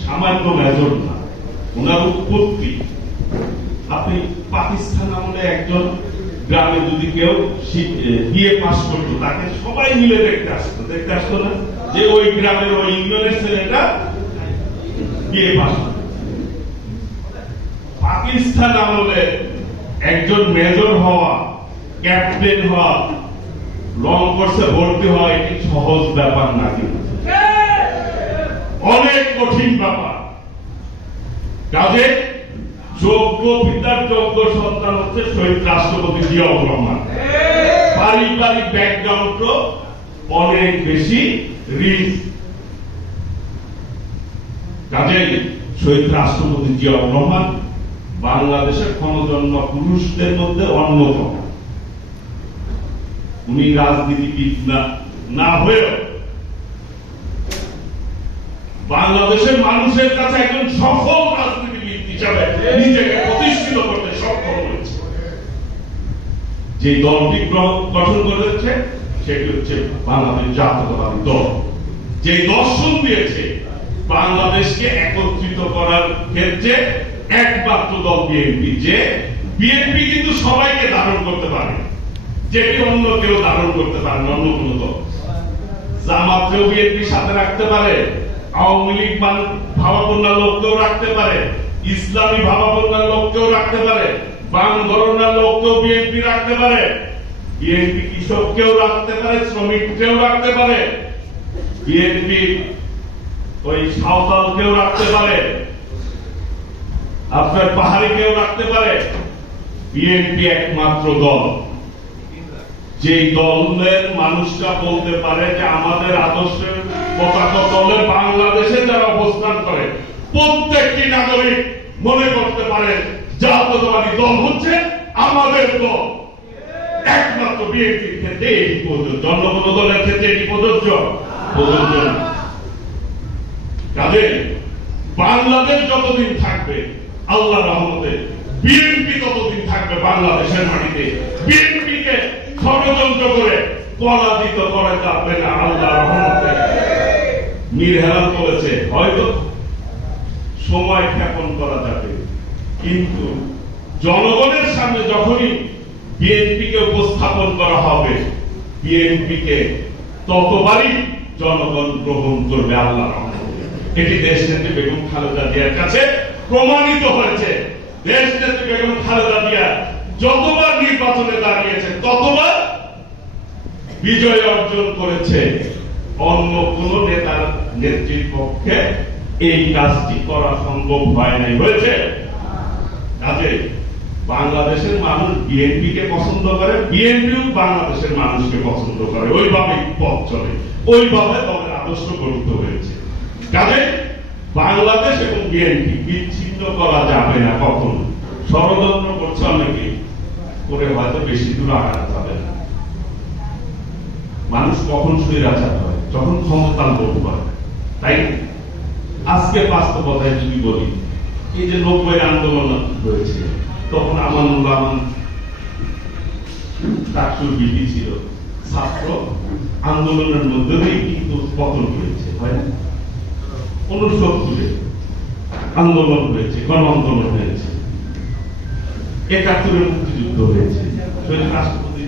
সামান্য মেজর না, ওনার উৎপত্তি। আপনি পাকিস্তান আমলে একজন, গ্রামে যদি কেউ বিয়ে করতো, তাকে সবাই মিলে দেখতে আসতো। দেখতে আসতো না যে ওই গ্রামের ওই ছেলেটা বিয়ে পাকিস্তান আমলে একজন মেজর হওয়া, ক্যাপ্টেন হওয়া, লং কোর্সে ভর্তি হওয়া, এটি সহজ ব্যাপার না কিন্তু। অনেক কঠিন ব্যাপার। কাজে যোগ্য পিতার যোগ্য সন্তান হচ্ছে শহীদ রাষ্ট্রপতি জিয়াউর রহমান। পারিবারিক ব্যাকগ্রাউন্ড অনেক বেশি রিস্ক কাজে শহীদ রাষ্ট্রপতি জিয়াউর রহমান বাংলাদেশের ক্ষমজন্য পুরুষদের মধ্যে অন্যতম। উনি রাজনীতিবিদ না হয়েও বাংলাদেশের মানুষের কাছে একজন সফল রাজনীতিবিদ হিসাবে নিজেকে প্রতিষ্ঠিত করতে সক্ষম হয়েছে। যে দলটি গঠন করেছে সেটি হচ্ছে বাংলাদেশ জাতীয়তাবাদী দল। যে দর্শন দিয়েছে, বাংলাদেশকে একত্রিত করার ক্ষেত্রে একমাত্র দল বিএনপি। যে বিএনপি কিন্তু সবাইকে ধারণ করতে পারে, যেটি অন্য কেউ ধারণ করতে পারে অন্য কোনো দল। জামাতকেও বিএনপি সাথে রাখতে পারে আওয়ামী লীগ ভাবাপন্ন লোককেও রাখতে পারে, ইসলামী ভাবাপন্ন লোককেও রাখতে পারে, বাম লোককেও বিএনপি রাখতে পারে, বিএনপি কৃষককেও রাখতে পারে, শ্রমিককেও রাখতে পারে, বিএনপি ওই সাঁওতালকেও রাখতে পারে, আপনার পাহাড়িকেও রাখতে পারে, বিএনপি একমাত্র দল। যে দলের মানুষরা বলতে পারে যে আমাদের আদর্শের পতাকা বাংলাদেশে যারা অবস্থান করে, প্রত্যেকটি নাগরিক মনে করতে পারে, জাতীয়তাবাদী দল হচ্ছে আমাদের দল। একমাত্র বিএনপির ক্ষেত্রে এটি প্রযোজ্য। অন্য দলের ক্ষেত্রে এটি প্রযোজ্য? প্রযোজ্য। কাজে বাংলাদেশ যতদিন থাকবে আল্লাহ রহমতে বিএনপি ততদিন থাকবে বাংলাদেশের মাটিতে। বিএনপি কে ষড়যন্ত্র করে পরাজিত করে যাবে না আল্লাহ রহমতে। হেলাল বলেছে, হয়তো সময় ক্ষেপণ করা যাবে। কিন্তু জনগণের সামনে যখনই বিএনপি কে উপস্থাপন করা হবে বিএনপি কে ততবারই জনগণ গ্রহণ করবে আল্লাহ এটি দেশ নেত্রী বেগম খালেদা জিয়ার কাছে প্রমাণিত হয়েছে। দেশ নেত্রী বেগম খালেদা জিয়া যতবার নির্বাচনে দাঁড়িয়েছে ততবার বিজয় অর্জন করেছে। অন্য কোন নেতার নেত্রীর পক্ষে এই কাজটি করা সম্ভব হয় নাই। হয়েছে? কাজে বাংলাদেশের মানুষ বিএনপি কে পছন্দ করে, বিএনপিও বাংলাদেশের মানুষকে পছন্দ করে। ওইভাবে পথ চলে, ওইভাবে দলের আদর্শ গঠিত হয়েছে। কাজে বাংলাদেশ এবং বিএনপি বিচ্ছিন্ন করা যাবে না কখন। ষড়যন্ত্র করছে অনেকে, করে হয়তো বেশি দূর আগানো যাবে না। মানুষ কখন স্বৈরাচার হয়, যখন ক্ষমতার লোক হয়। তাই আজকে বাস্তবতায় যদি বলি, এই যে নব্বই আন্দোলন হয়েছে, তখন আমানুল্লাহ আমান ডাক্তার বিপি ছিল, ছাত্র আন্দোলনের মধ্যে দিয়েই কিন্তু পতন হয়েছে, হয় না? উনসত্তরে আন্দোলন হয়েছে গণ আন্দোলন হয়েছে একাত্তরে মুক্তিযুদ্ধ হয়েছে, শহীদ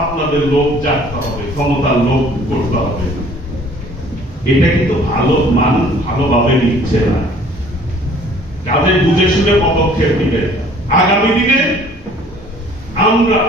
আপনাদের লোক জাগতে হবে, ক্ষমতার লোক করতে হবে। এটা কিন্তু ভালো মানুষ ভালোভাবে নিচ্ছে না। কাজে বুঝে শুনে পদক্ষেপ নিবে, আগামী দিনে আমরা